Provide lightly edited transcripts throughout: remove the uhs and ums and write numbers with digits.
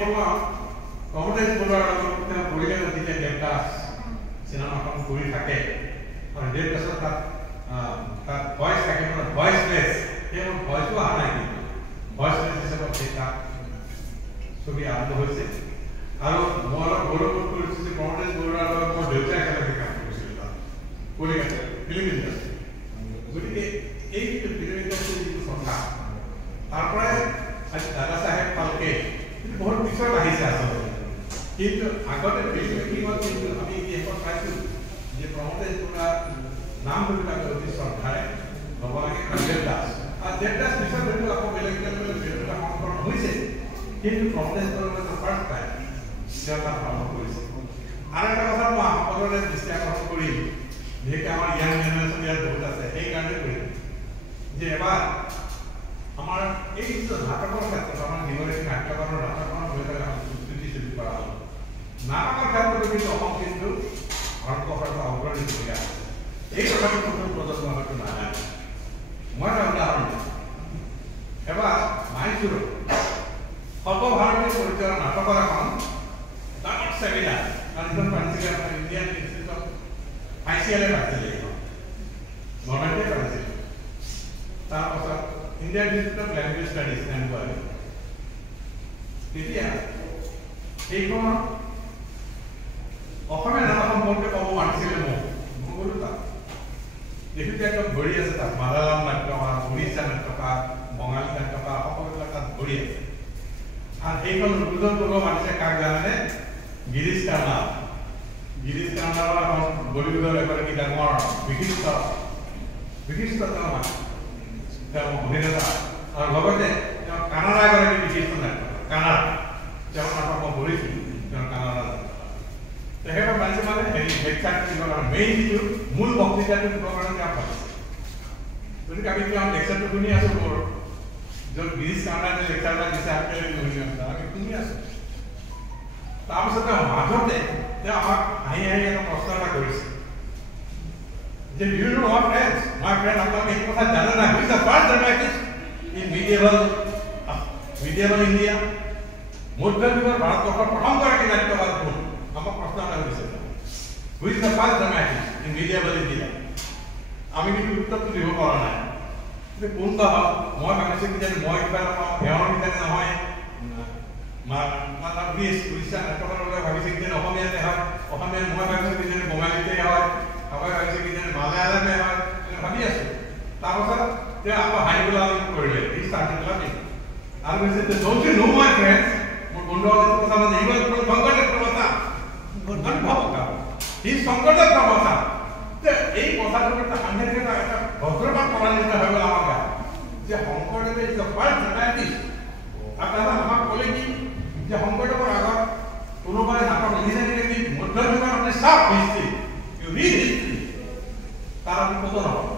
Complex bowler লগত পৰিলে যেতিয়া ডেটাছ চিনেমাখন কৰি থাকে আৰু ডেটাছত তাত ভইচ থাকে ভইচলেছ সেই ভইচটো অহা নাই কিন্তু ভইচলেছ হিচাপত সেই তাত ছবি আৰম্ভ হৈছে আৰু মই অলপ গৌৰৱ কৰিছোঁ যে কমপ্লেক্স বলাৰ লগত মোৰ দেউতাই একেলগে কাম কৰিছিল তাত কলিকতা ফিল্ম ইণ্ডাষ্ট্ৰী গতিকে এই ফিল্ম ইণ্ডাষ্ট্ৰীৰ যিটো সংখ্যা তাৰ পৰাই আজি দাদা চাহেব ফালকে বহুত পিছত আহিছে আচলতে কিন্তু আগতে ফিল্ম মেকিঙত কিন্তু আমি ইতিহাসত পাইছোঁ যে প্ৰমোটেজ কৰা নাম ধৰিবলৈ অতি শ্ৰদ্ধাৰে ল'ব লাগে দেৱদাস আৰু দেৱদাস পিছত হয়তো আকৌ বেলেগ বেলেগ সংস্কৰণ হৈছে কিন্তু প্ৰমোটেজ কৰা ফাৰ্ষ্ট টাইম তেওঁ তাত আৰম্ভ কৰিছে আৰু এটা কথা মই সকলোৰে দৃষ্টি আকৰ্ষণ কৰিম বিশেষকৈ আমাৰ ইয়াং জেনেৰেশ্যন ইয়াত বহুত আছে সেইকাৰণে কৰিম যে এবাৰ আমাৰ এই যিটো নাটকৰ ক্ষেত্ৰত আমাৰ নিগৰীয়া নাট্যকৰণৰ নাটকৰ হৈ থকা স্বীকৃতি চুক্তি কৰা হ'ল নাটকৰ ক্ষেত্ৰতো কিন্তু অসম কিন্তু ভাৰতবৰ্ষৰ এটা অগ্ৰণী ভূমিকা আছে এই কথাটো নতুন প্ৰজন্ম হয়তো নাজানে মই এটা উদাহৰণ দিম এবাৰ মাইচুৰত সৰ্বভাৰতীয় পৰিচয়ৰ নাটকৰ এখন ডাঙৰ ছেমিনাৰ কাঞ্চন পাঞ্চিকে ইণ্ডিয়ান ইনষ্টিটিউট অফ ICL পাইছিলে এইখন গভৰ্ণমেণ্টে পাইছিলে তাৰপাছত Indian Institute of Language Studies এনেকুৱা তেতিয়া এইখন অসমীয়া নাটক সম্পৰ্কে ক'ব মাতিছিলে মই ক'লো তাত দেখোঁতে একদম ভৰি আছে তাত মালায়ালাম নাট্যকাৰ উৰিষ্যা নাট্যকাৰ বঙালী নাট্যকাৰ সকলোবিলাক তাত ভৰি আছে আৰু এইখন উদ্বোধন কৰিব মাতিছে কাক জানেনে গিৰিশ কাৰ্ণালৰ এখন বলিউডৰ এগৰাকী ডাঙৰ বিশিষ্ট তেওঁ মাতিছে তেওঁ অভিনেতা আৰু লগতে তেওঁ কানাডা এগৰাকী বিশিষ্ট নাট্যকাৰ কানাডা তেওঁ নাটক মই পঢ়িছোঁ তেওঁ কানাডা তেখেতৰ মানিছে মানে হেৰি ব্যাখ্যা দিবৰ কাৰণে মেইন যিটো মূল বক্তৃতাটো দিবৰ কাৰণে তেওঁ পাতিছে গতিকে আমি তেওঁ লেকচাৰটো শুনি আছোঁ মোৰ য'ত গিৰিশ কাৰ্ণাই লেকচাৰ এটা দিছে আমি শুনি আছোঁ তাৰপিছত তেওঁ মাজতে তেওঁ আমাক হাঁহি এটা প্ৰশ্ন এটা কৰিছে Do you know what, friends? My friend, আপনাকে এই কথা জানেন না? Who is the first dramatist in medieval India? মধ্যযুগৰ ভাৰতবৰ্ষৰ প্ৰথমগৰাকী নাট্যকাৰ কোন? আমাক প্ৰশ্ন এটা কৰিছে। Who is the first dramatist in medieval India? আমি কিন্তু উত্তৰটো দিব পৰা নাই। যে কোন বা মই ভাবিছোঁ কি জানি মই কিবা এটা এওঁৰ কিজানি নহয় উৰিষ্যা নাট্যকাৰলৈ ভাবিছে কি জানি অসমীয়াতে হয় অসমীয়াত মই ভাবিছোঁ কি জানি বঙালীতে হয় সবাই ভাবিছে কি জানি মালায়ালামে হয় ভাবি আছোঁ তাৰপাছত তেওঁ আকৌ হাঁহিবলৈ আৰম্ভ কৰিলে এই ষ্টাৰ্টিং আৰু কৈছে যে don't you know my friends মোৰ বন্ধুসকলৰ কথা মানে ইমান শংকৰদেৱ প্ৰৱতা সি শংকৰদেৱ প্ৰৱতা যে এই কথাটোৰ এটা সাংঘাতিক এটা ভদ্ৰপাত কৰা নিচিনা হৈ গ'ল আমাৰ গাত যে শংকৰদেৱে ইজ দ্য ফাৰ্ষ্ট ড্ৰামাটিষ্ট আপোনালোকে আমাক ক'লে কি যে শংকৰদেৱৰ আগত কোনোবাই নাটক লিখিছে নেকি মধ্যযুগৰ আপুনি চাওক হিষ্ট্ৰী ইউ ৰিড হিষ্ট্ৰী তাৰ আপুনি ক'ব নহ'ব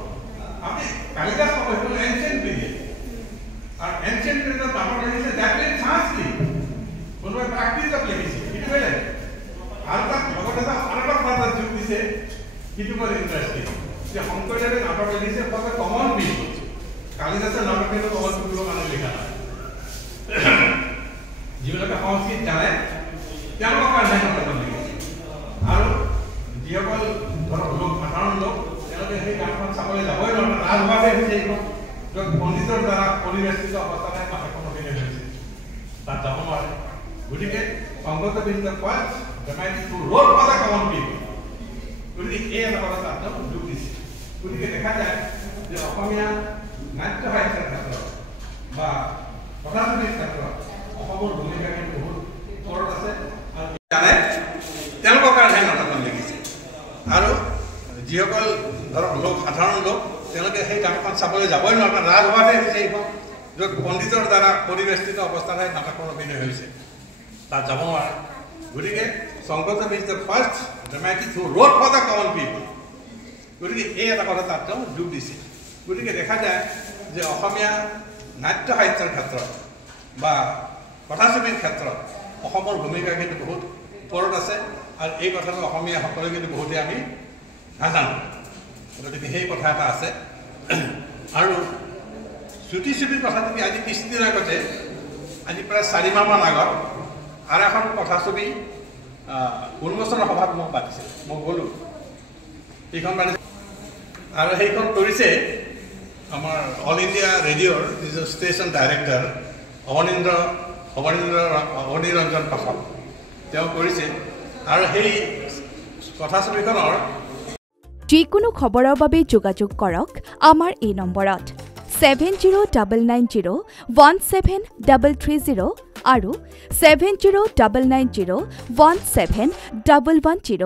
আপুনি কালিদাস ক'ব সেইটো এনচিয়েণ্ট পিৰিয়ড আৰু এনচিয়েণ্ট পিৰিয়ডত নাটক লিখিছে দ্যাট ইজ সংস্কৃত কোনোবাই প্ৰাকৃতত লিখিছে সেইটো বেলেগ আৰু তাত লগতে আৰু এটা কথা যোগ দিছে সেইটো বৰ ইণ্টাৰেষ্টিং যে শংকৰদেৱে নাটক লিখিছে ফৰ দ্য কমন পিপল কালিদাসে নাটক কিন্তু কমন পিপলৰ কাৰণে লিখা নাই যিবিলাকে সংস্কৃত জানে তেওঁলোকৰ কাৰণে নাটক লিখিছে আৰু যিসকল ধৰক লোক সাধাৰণ লোক তেওঁলোকে সেই গানখন চাবলৈ যাবই নোৱাৰে ৰাজভাৱে হৈছে এইখন য'ত পণ্ডিতৰ দ্বাৰা পৰিৱেষ্টিত অৱস্থাৰে নাটকখন অভিনয় হৈছে তাত যাব নোৱাৰে গতিকে Sankardev is the first dramatist who wrote for the common people গতিকে এই এটা কথা তাত যোগ দিছে গতিকে দেখা যায় যে অসমীয়া নাট্য সাহিত্যৰ ক্ষেত্ৰত বা কথাছবিৰ ক্ষেত্ৰত অসমৰ ভূমিকা কিন্তু বহুত ওপৰত আছে আৰু জানে তেওঁলোকৰ কাৰণে নাটকখন লিখিছে আৰু যিসকল ধৰক লোক সাধাৰণ লোক তেওঁলোকে সেই নাটকখন চাবলৈ যাবই নোৱাৰে ৰাজভাৱে হৈছে এইখন য'ত পণ্ডিতৰ দ্বাৰা পৰিৱেষ্টিত অৱস্থাৰে নাটকখন অভিনয় হৈছে তাত যাব নোৱাৰে গতিকে Sankardev is the first dramatist who wrote for the common people গতিকে এই এটা কথা তাত তেওঁ যোগ দিছে গতিকে দেখা যায় যে অসমীয়া নাট্য সাহিত্যৰ ক্ষেত্ৰত বা কথাছবিৰ ক্ষেত্ৰত অসমৰ ভূমিকা কিন্তু বহুত ওপৰত আছে আৰু এই কথাটো অসমীয়াসকলে কিন্তু বহুতেই আমি নাজানো গতিকে সেই কথা এটা আছে আৰু চুটি ছবিৰ কথা যদি আজি কিছুদিন আগতে আজি প্ৰায় 4 মাহমান আগত আৰু এখন কথাছবি উন্মোচন সভাত মোক পাতিছিল, মই গ'লোঁ। সেইখন পাতিছে আৰু সেইখন কৰিছে আমাৰ অল ইণ্ডিয়া ৰেডিঅ'ৰ যিটো ষ্টেচন ডাইৰেক্টৰ অৱনীৰঞ্জন পাঠক, তেওঁ কৰিছে। আৰু সেই কথাছবিখনৰ যিকোনো খবৰৰ বাবে যোগাযোগ কৰক আমাৰ এই নম্বৰত 7099017330 আৰু 7099017110।